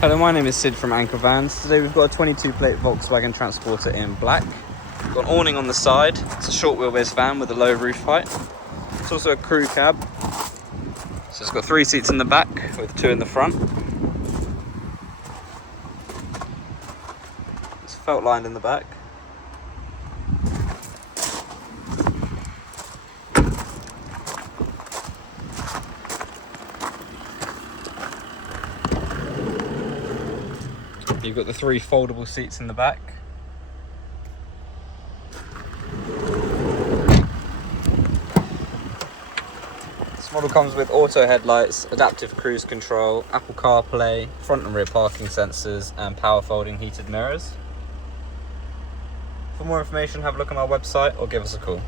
Hello, my name is Sid from Anchor Vans. Today we've got a 22 plate Volkswagen Transporter in black. We've got an awning on the side. It's a short wheelbase van with a low roof height. It's also a crew cab. So it's got 3 seats in the back with 2 in the front. It's felt lined in the back. You've got the 3 foldable seats in the back. This model comes with auto headlights, adaptive cruise control, Apple CarPlay, front and rear parking sensors, and power folding heated mirrors. For more information, have a look on our website or give us a call.